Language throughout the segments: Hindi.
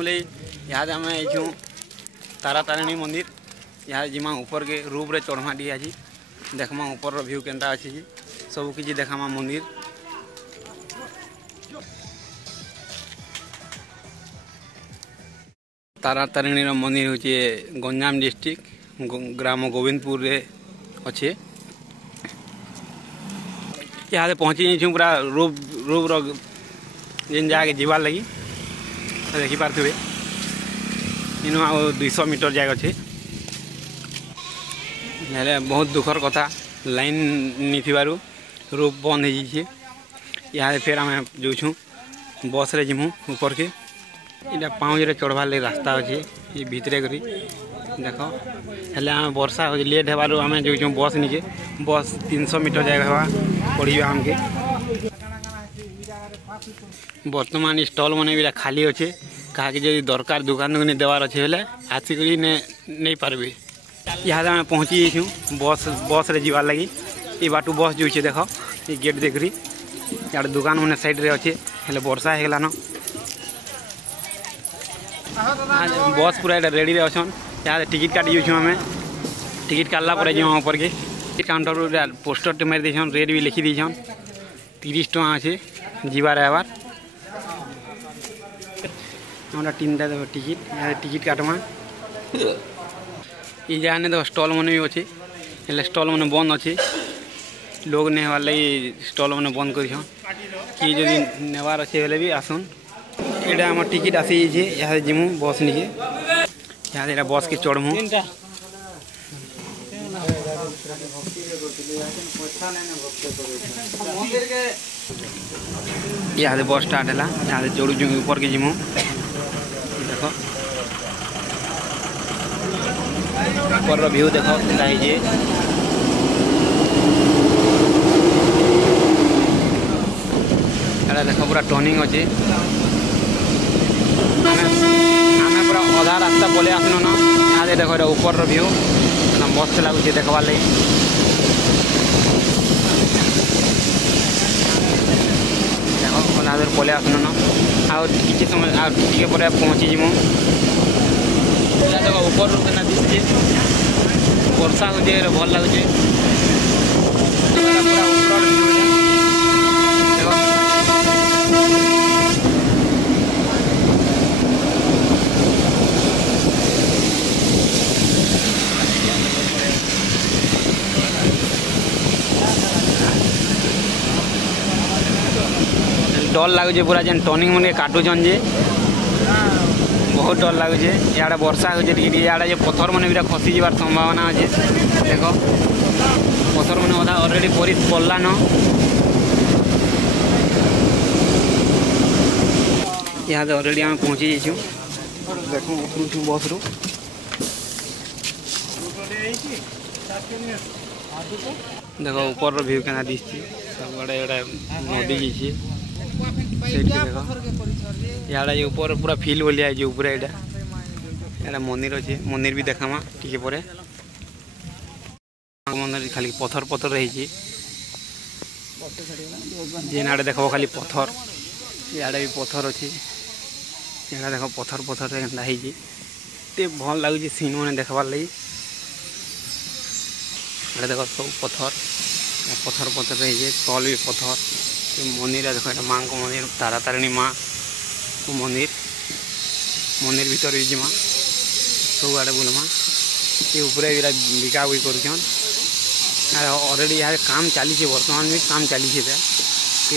बोले यहाँ आम आईछू तारा तारिणी मंदिर। यहाँ जिमा ऊपर के रूप रे चढ़मा टी आज देखमा ऊपर व्यू केनता अच्छी सब किसी देखामा मंदिर। तारा तारिणी मंदिर हूँ गंजाम डिस्ट्रिक्ट ग्राम गोविंदपुर रे अच्छे। यहाँ पहुँची जाइछूँ पूरा रूप रूप जेन जगह जीवार लगी देखिपारे इन 200 मीटर जगह अच्छे। बहुत दुखर कथा लाइन नहीं थी रूप बंद हो जाइए। यहाँ फिर आम जाऊँ बस रे जीमु ऊपर के इटा पाँच चढ़वार लगे रास्ता अच्छे ये भितरे करी देख हेले आम वर्षा हो लेट हेबार आम जाऊँ बस निके बस 300 मीटर जगह पड़े आमके। बर्तमान स्टॉल मैंने भी खाली अच्छे कहा कि जब दरकार दुकान दुकान देवार अच्छे बेले आसिक नहीं पार्बे। यहाँ आम पहुँची जाइछूँ बस रे जीवार लगी ये बाटू बस जाऊे देख ये गेट देखरी यार दुकान मैंने साइड रे अच्छे हेले वर्षा हो गलान बस पूरा रेडी रे अच्छन। यहाँ टिकट काटी जाऊँ आम टिकट काटला जाऊँ ऊपर के टिकट काउंटर पोस्टर मारी देछन रेट भी लिखी देछन 30 टका अच्छे जीवार आवार हमारा 3टा देव टिकट यहाँ टिकट काटमा। ये जगह ने देख स्टॉल मैंने भी अच्छे हेल्ले स्टॉल मैंने बंद अच्छे लोग नहीं हमार लगी स्टॉल मैंने बंद कर कि जदि नेबार अच्छे हेल्ले भी आसन। यहाँ आम टिकट आसी जाइए यहाँ जीमु बस निके यहाँ बस के चढ़मु। यहाँ बस स्टार्ट है यहाँ चढ़ू ऊपर के जीमु देख ऊपर व्यू देख देख पूरा टर्निंग अच्छे आम पूरा अधा रास्ता पलि आसन ना यहाँ देख ऊपर व्यू मस्त लगुच देखवार लगी। देख अधा दूर पलि आसन ना कि समय टे पहुँची जीमु देख ऊपर दिखे वर्षा हो भल लगुचे पूरा ऊपर डर लगुचे पूरा जेन टर्निंग मन काटुचन जे बहुत डर लगुचे। इे वर्षा हो इे पत्थर मैंने भी खसी जार संभावना अच्छे देख पत्थर मैंने अधा अलरेडी पड़ला न। यहाँ अलरेडी आम पहुँची जाइछू देख उतरू बस रू देख ऊपर व्यू केना दिखी सब बड़े नदी जाइए यहाँ ऊपर पूरा फिल बोलिया है ऊपर यहाँ मंदिर अच्छे मंदिर भी देखामा टी पर मंदिर खाली पत्थर पत्थर रही जेन आड़े देख खाली पत्थर इे भी पत्थर अच्छे यहाँ देख पत्थर पत्थर एंता होते भल लगुच सीन मैंने देखबार लगी। यहाँ देख सब पत्थर पत्थर पत्थर रही तल भी पत्थर मंदिर देख माँ को मंदिर तारा तारिणी माँ को मंदिर मंदिर भीतर भी जीमा सब आड़े बुलमा ये ऊपर बिका बुई कर ऑलरेडी यहाँ काम चली बर्तमान भी काम चली ये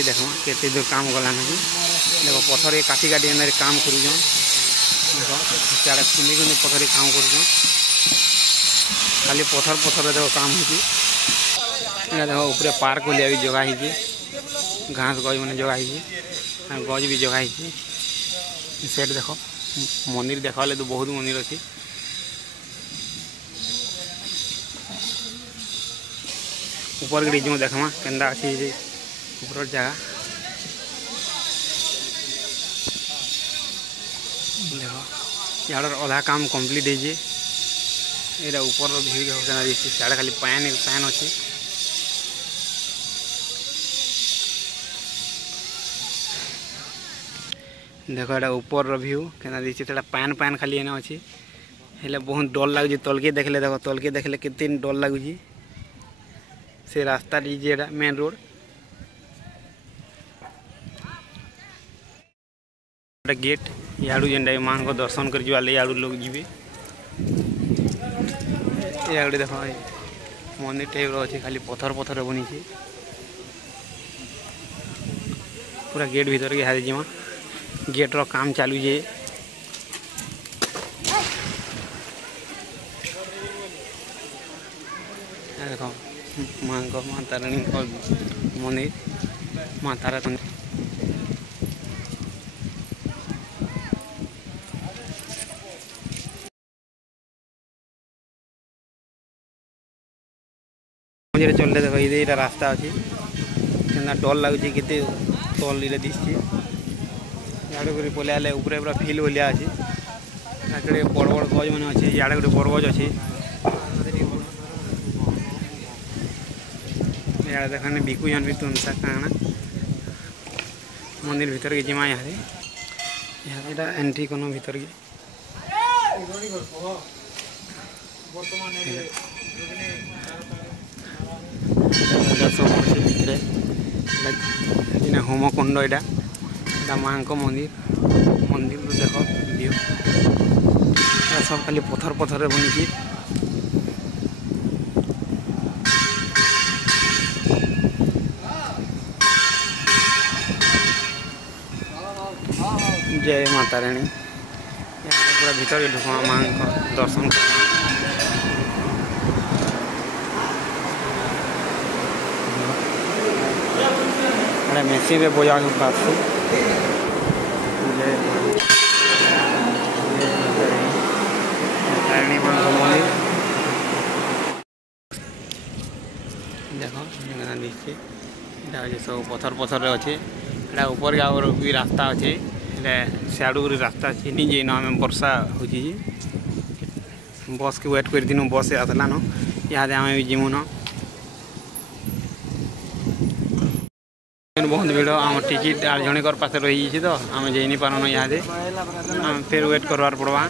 देखमा केते दूर काम गलान देख पत्थर काटी काटी अंदर काम कर देख खुंदी खुंदी पत्थर काम कर खाली पत्थर पत्थर देख काम हो देख ऊपर पार्क लिया भी जगह है घास गज मैंने जगह है गज भी जगह है सेट देख मंदिर देखा तो बहुत मंदिर अच्छी ऊपर गड़ी जो देखमा केन्दा अच्छी ऊपर जगह देख यार अधा काम कम्प्लीट है ऊपर भीड़ सियाड़े खाली पैन पैन अच्छी देख एटा ऊपर व्यू केना दिछि तेटा पान पान खाली एने अछि हेले बहुत डर लागुछि तलके देखले देखो तलके देखले केते डर लागुछि से रास्ता जे एटा मेन रोड एटा गेट याडू जेंडा मान को दर्शन कर जुआले याडू लोग जिबे याडू देखो मंदिर टाइप रो अछि खाली पत्थर पत्थर बनी छी पूरा गेट भीतर के हारी जिमा गेट रो काम चालू जे देखो मां तारानी मंदिर मां तारा मझे चलते देखो ये रास्ता अच्छी क्या डर लगुच के तल ये दिशे इे गोटे पलैले ऊपर पूरा फिल भलिया अच्छी बड़ बड़ गज मैंने अच्छे इे गोटे बड़ गज अच्छी इे देखने बिकुन भी तुमसा काना मंदिर भीतर के जिमा यहाँ एंट्री कनो भीतर के होमकुंड यहाँ माँ मंदिर मंदिर देख व्यू सब खाली पत्थर पत्थर बनी जय माता रानी पूरा भीतर ढुकवा माँ दर्शन कर मेसीन रे बोझा पास तारिणी माँ मंदिर देख दिखे सब पत्थर पत्थर अच्छे यहाँ ऊपर भी रास्ता अच्छे सियाड़ू रास्ता अच्छे नहीं आम वर्षा हो बस के वेट कर दिन बस आसला न यहाँ आम भी जीमु न बहुत भीड़ आम टिकेट 8 जन पास रही तो आम जाई नहीं पारन यहाँ फिर वेट करवार पड़वा।